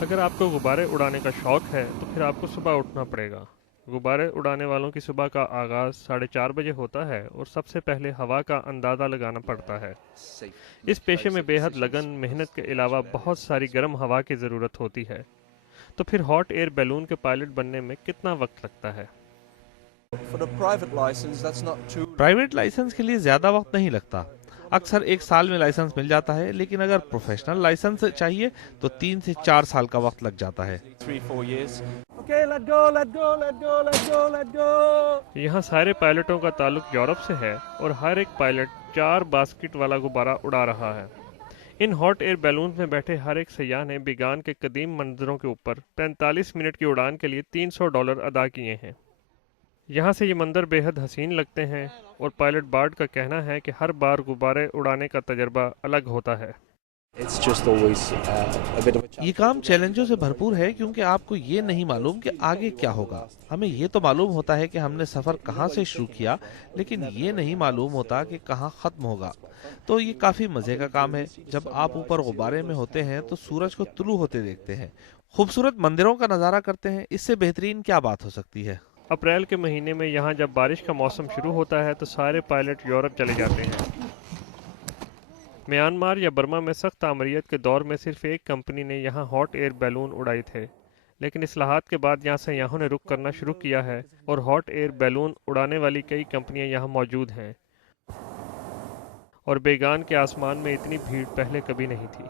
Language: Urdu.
اگر آپ کو غبارے اڑانے کا شوق ہے تو پھر آپ کو صبح اٹھنا پڑے گا۔ غبارے اڑانے والوں کی صبح کا آغاز 4:30 بجے ہوتا ہے اور سب سے پہلے ہوا کا اندازہ لگانا پڑتا ہے۔ اس پیشے میں بے حد لگن، محنت کے علاوہ بہت ساری گرم ہوا کی ضرورت ہوتی ہے۔ تو پھر ہاٹ ایئر بیلون کے پائلٹ بننے میں کتنا وقت لگتا ہے؟ پرائیویٹ لائسنس کے لیے زیادہ وقت نہیں لگتا، اکثر 1 سال میں لائسنس مل جاتا ہے، لیکن اگر پروفیشنل لائسنس چاہیے تو 3 سے 4 سال کا وقت لگ جاتا ہے۔ یہاں سارے پائلٹوں کا تعلق یورپ سے ہے اور ہر ایک پائلٹ 4 باسکٹ والا غبارہ اڑا رہا ہے۔ ان ہاٹ ایئر بیلونز میں بیٹھے ہر ایک سیاح نے بیگان کے قدیم منظروں کے اوپر 45 منٹ کی اڑان کے لیے $300 ادا کیے ہیں۔ یہاں سے یہ منظر بے حد حسین لگتے ہیں اور پائلٹ بارڈ کا کہنا ہے کہ ہر بار غبارے اڑانے کا تجربہ الگ ہوتا ہے۔ یہ کام چیلنجوں سے بھرپور ہے کیونکہ آپ کو یہ نہیں معلوم کہ آگے کیا ہوگا۔ ہمیں یہ تو معلوم ہوتا ہے کہ ہم نے سفر کہاں سے شروع کیا، لیکن یہ نہیں معلوم ہوتا کہ کہاں ختم ہوگا۔ تو یہ کافی مزے کا کام ہے۔ جب آپ اوپر غبارے میں ہوتے ہیں تو سورج کو طلوع ہوتے دیکھتے ہیں، خوبصورت مندروں کا نظارہ کرتے ہیں، اس سے بہترین کیا بات ہو سکتی ہے؟ اپریل کے مہینے میں یہاں جب بارش کا موسم شروع ہوتا ہے تو سارے پائلٹ یورپ چلے جاتے ہیں۔ میانمار یا برما میں سخت آمریت کے دور میں صرف ایک کمپنی نے یہاں ہاٹ ایئر بیلون اڑائے تھے، لیکن اصلاحات کے بعد یہاں سیاحوں نے رخ کرنا شروع کیا ہے اور ہاٹ ایئر بیلون اڑانے والی کئی کمپنیاں یہاں موجود ہیں، اور بیگان کے آسمان میں اتنی بھیڑ پہلے کبھی نہیں تھی۔